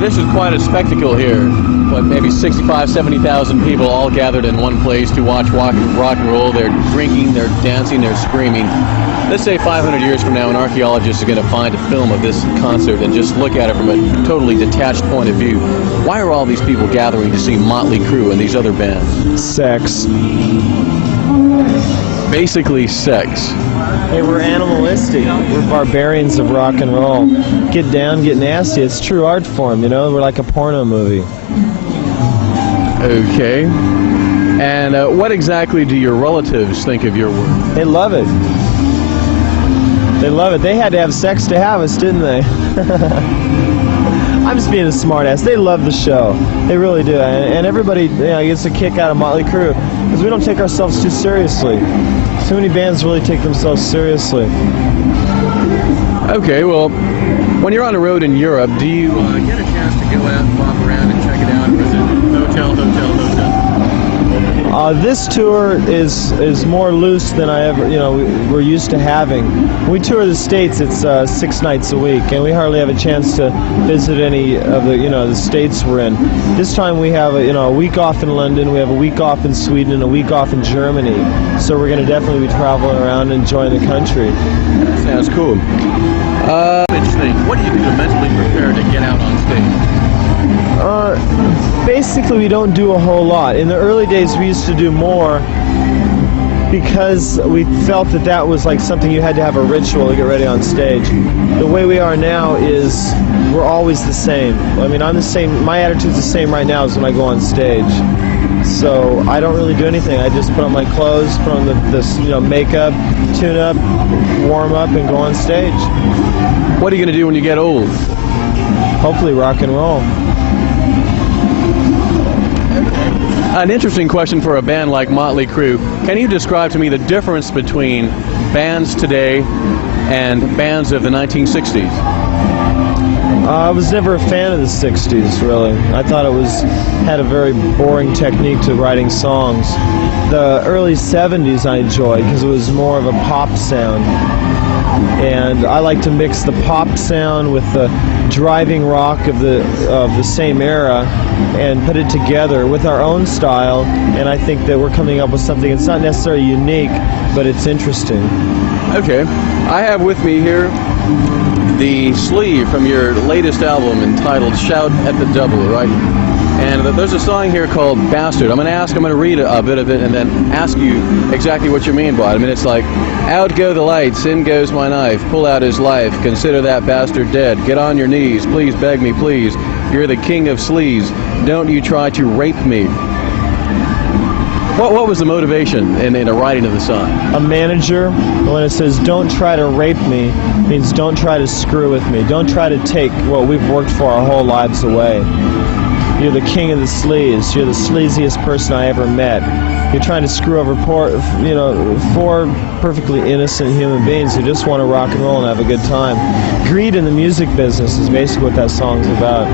This is quite a spectacle here. What, maybe 65, 70,000 people all gathered in one place to watch rock and roll. They're drinking, they're dancing, they're screaming. Let's say 500 years from now, an archaeologist is going to find a film of this concert and just look at it from a totally detached point of view. Why are all these people gathering to see Motley Crue and these other bands? Sex. Basically sex. Hey, we're animalistic. We're barbarians of rock and roll. Get down, get nasty. It's true art form, you know? We're like a porno movie. Okay. And what exactly do your relatives think of your work? They love it. They love it. They had to have sex to have us, didn't they? I'm just being a smartass. They love the show. They really do. And everybody gets a kick out of Motley Crue because we don't take ourselves too seriously. Too many bands really take themselves seriously. Okay, well, when you're on the road in Europe, do you get a chance to go out and walk around and check it out, or is it hotel? This tour is more loose than I ever, we're used to having. When we tour the States, it's 6 nights a week, and we hardly have a chance to visit any of the states we're in. This time we have a week off in London, we have a week off in Sweden, and a week off in Germany. So we're going to definitely be traveling around and enjoying the country. That sounds cool. Interesting. What do you do to mentally prepare to get out on stage? Basically, we don't do a whole lot. In the early days, we used to do more because we felt that was like something you had to have a ritual to get ready on stage. The way we are now is we're always the same. I mean, I'm the same. My attitude's the same right now as when I go on stage. So I don't really do anything. I just put on my clothes, put on the makeup, tune up, warm up, and go on stage. What are you going to do when you get old? Hopefully rock and roll. An interesting question for a band like Motley Crue. Can you describe to me the difference between bands today and bands of the 1960s? I was never a fan of the 60s, really. I thought it had a very boring technique to writing songs. The early 70s I enjoyed because it was more of a pop sound. And I like to mix the pop sound with the driving rock of the same era and put it together with our own style, and I think that we're coming up with something that's not necessarily unique, but it's interesting. Okay. I have with me here the sleeve from your latest album entitled Shout at the Devil, right? And there's a song here called Bastard. I'm going to read a bit of it and then ask you exactly what you mean by it. I mean, it's like, out go the lights, in goes my knife, pull out his life, consider that bastard dead, get on your knees, please beg me, please, you're the king of sleaze, don't you try to rape me. What was the motivation in the writing of the song? A manager, when it says don't try to rape me, means don't try to screw with me, don't try to take what we've worked for our whole lives away. You're the king of the sleaze. You're the sleaziest person I ever met. You're trying to screw over four perfectly innocent human beings who just want to rock and roll and have a good time. Greed in the music business is basically what that song's about.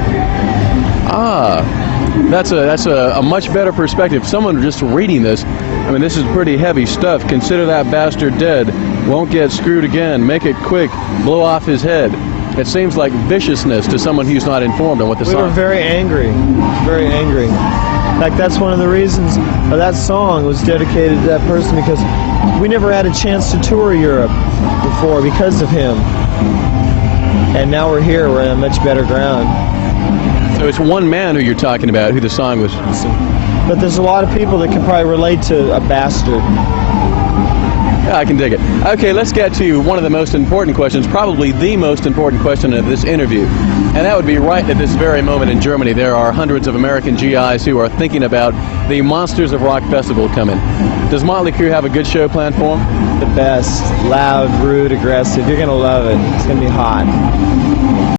That's a much better perspective. Someone just reading this, I mean, this is pretty heavy stuff. Consider that bastard dead. Won't get screwed again. Make it quick. Blow off his head. It seems like viciousness to someone who's not informed on what the song is. We were very angry. Very angry. In fact, that's one of the reasons that song was dedicated to that person, because we never had a chance to tour Europe before because of him. And now we're here. We're in a much better ground. So it's one man who you're talking about, who the song was. But there's a lot of people that can probably relate to a bastard. Yeah, I can dig it. Okay, let's get to one of the most important questions, probably the most important question of this interview. And that would be, right at this very moment in Germany, there are hundreds of American GIs who are thinking about the Monsters of Rock Festival coming. Does Motley Crue have a good show planned for them? The best. Loud, rude, aggressive. You're going to love it. It's going to be hot.